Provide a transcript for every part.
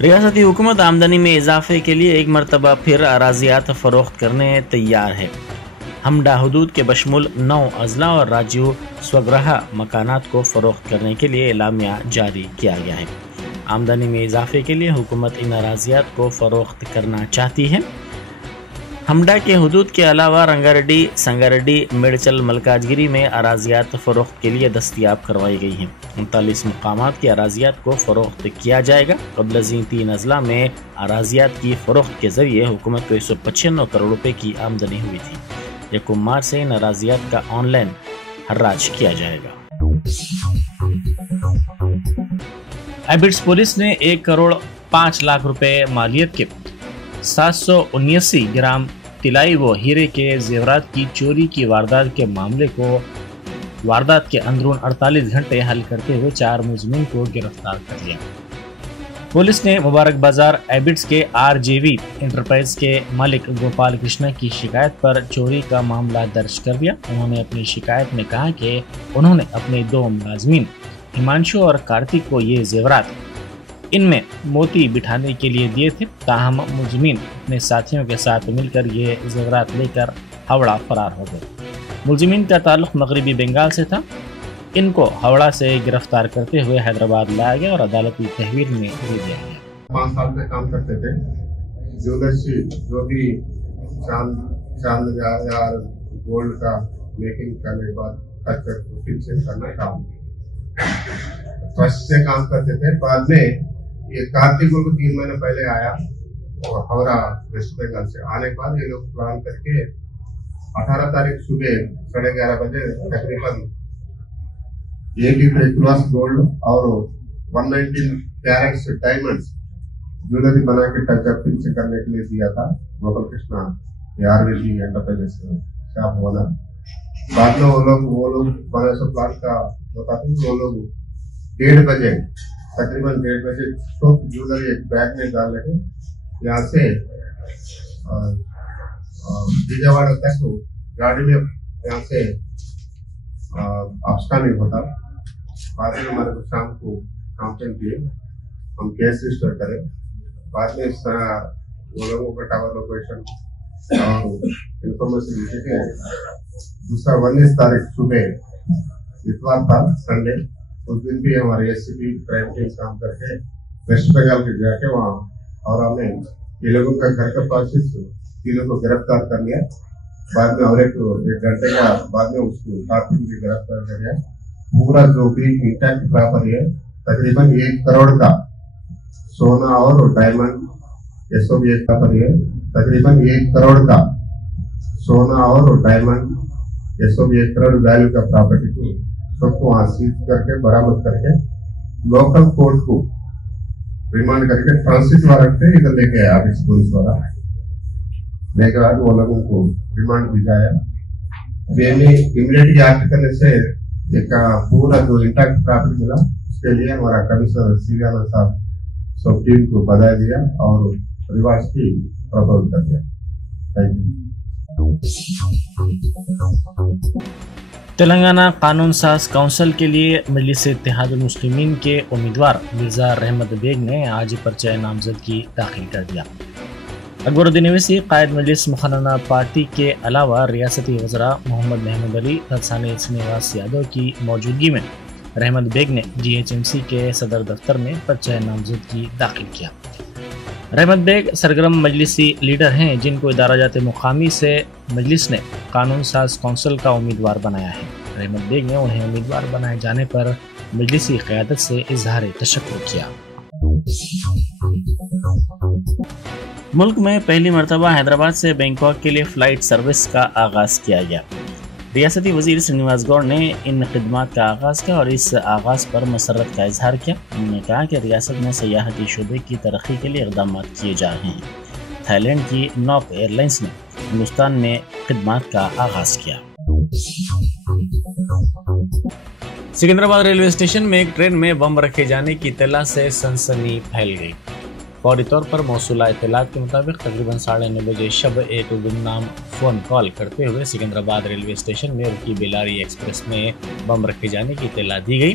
ریاستی حکومت آمدنی میں اضافے کے لیے ایک مرتبہ پھر اراضیات فروخت کرنے تیار ہے۔ ہمڈا حدود کے بشمول 9 اضلاع اور راجیو سوگرہا مکانات کو فروخت کرنے کے لیے اعلامیہ جاری کیا گیا ہے۔ آمدنی میں اضافے کے لیے حکومت ان اراضیات کو فروخت کرنا چاہتی ہے۔ ہمڈا کے حدود کے علاوہ رنگاریڈی، سنگاریڈی، میڈچل، ملکاجگیری میں اراضیات فروخت کے لیے دستیاب کروائی گئی ہیں۔ 39 مقامات کی اراضیات کو فروخت کیا جائے گا۔ قبل ازیں 3 اضلاع میں اراضیات کی فروخت کے ذریعے حکومت کو 195 کروڑ روپے کی آمدنی ہوئی تھی۔ 1 مارچ سے ان اراضیات کا آن لائن حراج کیا جائے گا۔ ایبٹس پولیس نے 1 کروڑ 5 لاکھ روپے مالیت کے 779 گرام طلائی و ہیرے کے زیورات کی چوری کی واردات کے معاملے کو واردات کے اندرون 48 گھنٹے حل کرتے ہوئے 4 ملزمین کو گرفتار کر لیا۔ پولیس نے مبارک بازار ایبٹس کے RJV انٹرپرائز کے مالک گوپال کرشنا کی شکایت پر چوری کا معاملہ درج کر دیا۔ انہوں نے اپنی شکایت میں کہا کہ انہوں نے اپنے 2 ملازمین ہمانشو اور کارتک کو یہ زیورات ان میں موتی بٹھانے کے لیے دیے تھے، تاہم ملزمین اپنے ساتھیوں کے ساتھ مل کر یہ زیورات لے کر ہاوڑہ فرار ہو گئے۔ ملزمین کا تعلق مغربی بنگال سے تھا۔ ان کو ہاوڑہ سے گرفتار کرتے ہوئے حیدرآباد لایا گیا اور عدالتی تحویل میں دے دیا گیا۔ 5 سال سے کام کرتے تھے، جو بھی چاند یا گولڈ کا میکنگ کرنے کے بعد فنشنگ کرنا کام فرسٹ سے کام کرتے تھے۔ بعد میں یہ کارتک کو 3 مہینے پہلے آیا اور ہاوڑہ ویسٹ بنگال سے آنے کے بعد یہ لوگ پلان کر کے 18 تاریخ صبح 11:30 بجے تقریباً 85 کلاس گولڈ اور 119 کیرٹس ڈائمنڈس جویلری بنا کے ٹچ فنش کرنے کے لیے دیا تھا Gopal Krishna RJV enterprise shop والا۔ بعد میں وہ لوگ فائنینشل پلان کا بتاتے ہیں، وہ لوگ 1:30 بجے تقریباً 1:30 بجے جویلری ایک بیگ میں ڈال رہے یہاں سے وجیواڑا تک گاڑی میں یہاں سے آپسٹامنگ ہوتا۔ بعد میں ہمارے کو شام کو کمپلین کیے، ہم کیس رجسٹر کرے۔ بعد میں وہ لوگوں کا ٹاور لوکیشن اور انفارمیشن لکھے کہ دوسرا 19 تاریخ صبح اتوار تھا، سنڈے، اس دن بھی ہمارے SCP کرائم ٹیم کام کر کے ویسٹ بنگال کے جا کے وہاں اور ہم نے یہ لوگوں کا گھر کا پاس 3 کو گرفتار کر لیا۔ بعد میں اور ایک گھنٹے کا بعد میں اس کو کارتک بھی گرفتار کر لیا۔ پورا جو بھی انٹیکٹ پراپرٹی ہے تقریباً 1 کروڑ کا سونا اور ڈائمنڈ SOB پراپرٹی ہے، تقریباً 1 کروڑ کا سونا اور ڈائمنڈ SOB 1 کروڑ ویلیو کا پراپرٹی کو سب کو وہاں سیز کر کے برآمد کر کے لوکل کورٹ کو ریمانڈ کر کے ٹرانزٹ وارنٹ پہ ادھر لے کے آیا پولیس والا۔ لے کے بعد وہ لوگوں کو ریمانڈ بھیجایا۔ امیڈیٹلی ایکٹ کرنے سے ایک پورا جو انٹیکٹ پراپرٹی ملا، اس کے لیے ہمارا کمشنر CV آنند صاحب سب ٹیم کو بدائی دیا اور ریوارڈ کی پرپوز کر دیا۔ Thank you. تلنگانہ قانون ساز کونسل کے لیے مجلس اتحاد المسلمین کے امیدوار مرزا رحمت بیگ نے آج پرچہ نامزدگی داخل کر دیا۔ اکبر الدین اویسی قائد مجلس مقننہ پارٹی کے علاوہ ریاستی وزراء محمد محمود علی، تھرسانی سرینواس یادو کی موجودگی میں رحمت بیگ نے GHMC کے صدر دفتر میں پرچہ نامزدگی داخل کیا۔ رحمت بیگ سرگرم مجلسی لیڈر ہیں جن کو ادارہ جات مقامی سے مجلس نے قانون ساز کونسل کا امیدوار بنایا ہے۔ رحمت بیگ نے انہیں امیدوار بنائے جانے پر مجلسی قیادت سے اظہار تشکر کیا۔ ملک میں پہلی مرتبہ حیدرآباد سے بینکاک کے لیے فلائٹ سروس کا آغاز کیا گیا۔ ریاستی وزیر سرینواس گوڑ نے ان خدمات کا آغاز کیا اور اس آغاز پر مسرت کا اظہار کیا۔ انہوں نے کہا کہ ریاست میں سیاحتی شعبے کی ترقی کے لیے اقدامات کیے جا رہے ہیں۔ تھائی لینڈ کی نوک ایئر لائنز نے ہندوستان میں خدمات کا آغاز کیا۔ سکندرآباد ریلوے اسٹیشن میں ایک ٹرین میں بم رکھے جانے کی اطلاع سے سنسنی پھیل گئی۔ فوری طور پر موصولہ اطلاعات کے مطابق تقریباً 9:30 بجے شب ایک گمنام فون کال کرتے ہوئے سکندرآباد ریلوے اسٹیشن میں رکی بیلاری ایکسپریس میں بم رکھے جانے کی اطلاع دی گئی۔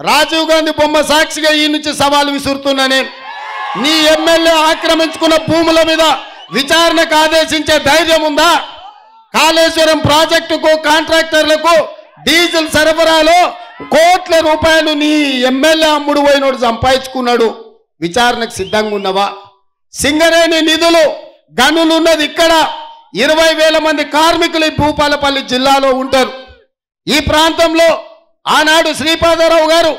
రాజీవ్ గాంధీ బొమ్మ సాక్షిగా ఈ నుంచి సవాల్ విసురుతున్నా నేను, నీ ఎమ్మెల్యే ఆక్రమించుకున్న భూముల మీద విచారణకు ఆదేశించే ధైర్యం ఉందా? కాళేశ్వరం ప్రాజెక్టుకు కాంట్రాక్టర్లకు డీజిల్ సరఫరాలో కోట్ల రూపాయలు నీ ఎమ్మెల్యే అమ్ముడు పోయినోడు సంపాదించుకున్నాడు, విచారణకు సిద్ధంగా ఉన్నవా? సింగరేణి నిధులు గనులున్నది ఇక్కడ 20,000 మంది కార్మికులు భూపాలపల్లి జిల్లాలో ఉంటారు. ఈ ప్రాంతంలో ఆనాడు శ్రీపాదరావు గారు,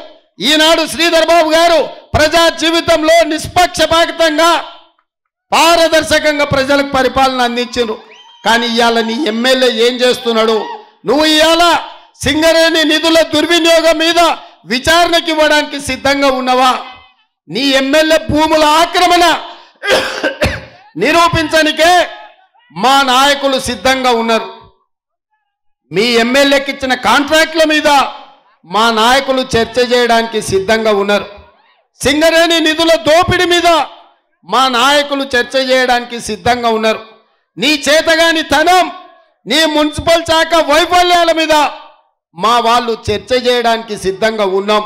ఈనాడు శ్రీధర్ బాబు గారు ప్రజా జీవితంలో నిష్పక్షపాతంగా పారదర్శకంగా ప్రజలకు పరిపాలన అందించారు. కానీ ఇవాళ నీ ఎమ్మెల్యే ఏం చేస్తున్నాడు? నువ్వు ఇవాళ సింగరేణి నిధుల దుర్వినియోగం మీద విచారణకి ఇవ్వడానికి సిద్ధంగా ఉన్నవా? నీ ఎమ్మెల్యే భూముల ఆక్రమణ నిరూపించనికే మా నాయకులు సిద్ధంగా ఉన్నారు. మీ ఎమ్మెల్యేకి ఇచ్చిన కాంట్రాక్ట్ల మీద మా నాయకులు చర్చ చేయడానికి సిద్ధంగా ఉన్నారు. సింగరేణి నిధుల దోపిడీ మీద మా నాయకులు చర్చ చేయడానికి సిద్ధంగా ఉన్నారు. నీ చేతగాని తనం, నీ మున్సిపల్ శాఖ వైఫల్యాల మీద మా వాళ్ళు చర్చ చేయడానికి సిద్ధంగా ఉన్నాం.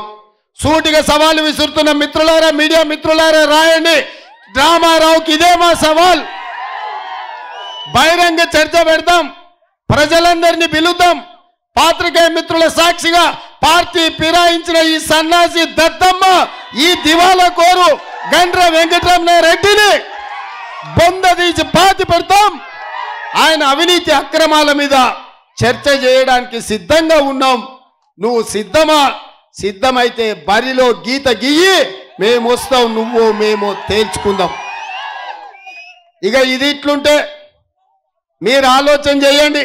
సూటిగా సవాలు విసురుతున్న మిత్రులారా, మీడియా మిత్రులారా, రాయండి. రామారావుకి ఇదే మా సవాల్. బహిరంగ చర్చ పెడతాం, ప్రజలందరినీ పిలుద్దాం. పాత్రికేయ మిత్రుల సాక్షిగా పార్టీ ఫిరాయించిన ఈ సన్నాసి దత్తమ్మ, ఈ దివాలా కోరు గండ్ర వెంకటరమణారెడ్డిని బొందదీసి పాతి పెడతాం. ఆయన అవినీతి అక్రమాల మీద చర్చ చేయడానికి సిద్ధంగా ఉన్నాం. నువ్వు సిద్ధమా? సిద్ధమైతే బరిలో గీత గీయి, మేము వస్తాం, నువ్వు మేము తేల్చుకుందాం. ఇక ఇది ఇట్లుంటే మీరు ఆలోచన చేయండి.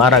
12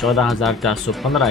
14,415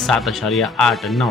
7.89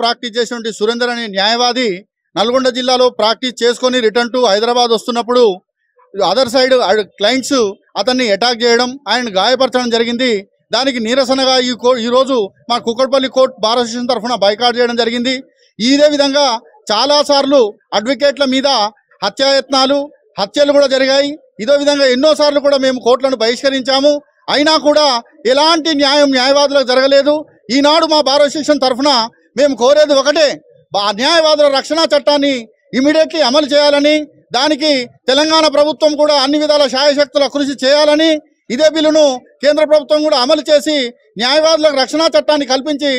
ప్రాక్టీస్ చేసినటువంటి సురేందర్ అనే న్యాయవాది నల్గొండ జిల్లాలో ప్రాక్టీస్ చేసుకొని రిటర్న్ టు హైదరాబాద్ వస్తున్నప్పుడు అదర్ సైడ్ క్లయింట్స్ అతన్ని అటాక్ చేయడం, ఆయన గాయపరచడం జరిగింది. దానికి నిరసనగా ఈ రోజు మా కుక్కట్పల్లి కోర్టు బార్ అసోసియేషన్ తరఫున బైకాట్ చేయడం జరిగింది. ఇదే విధంగా చాలా సార్లు అడ్వకేట్ల మీద హత్యలు కూడా జరిగాయి. ఇదే విధంగా ఎన్నో సార్లు కూడా మేము కోర్టులను బహిష్కరించాము. అయినా కూడా ఎలాంటి న్యాయవాదులకు జరగలేదు. ఈనాడు మా బార్ అసోసియేషన్ తరఫున మేము కోరేది ఒకటే, న్యాయవాదుల రక్షణ చట్టాన్ని ఇమీడియట్లీ అమలు చేయాలని, దానికి తెలంగాణ ప్రభుత్వం కూడా అన్ని విధాల శాయశక్తుల కృషి చేయాలని, ఇదే బిల్లును కేంద్ర ప్రభుత్వం కూడా అమలు చేసి న్యాయవాదులకు రక్షణ చట్టాన్ని కల్పించి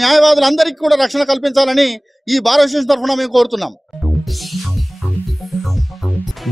న్యాయవాదులందరికీ కూడా రక్షణ కల్పించాలని ఈ బార్ అసోసియేషన్ తరఫున మేము కోరుతున్నాం।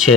6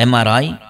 MRI,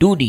2D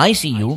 ICU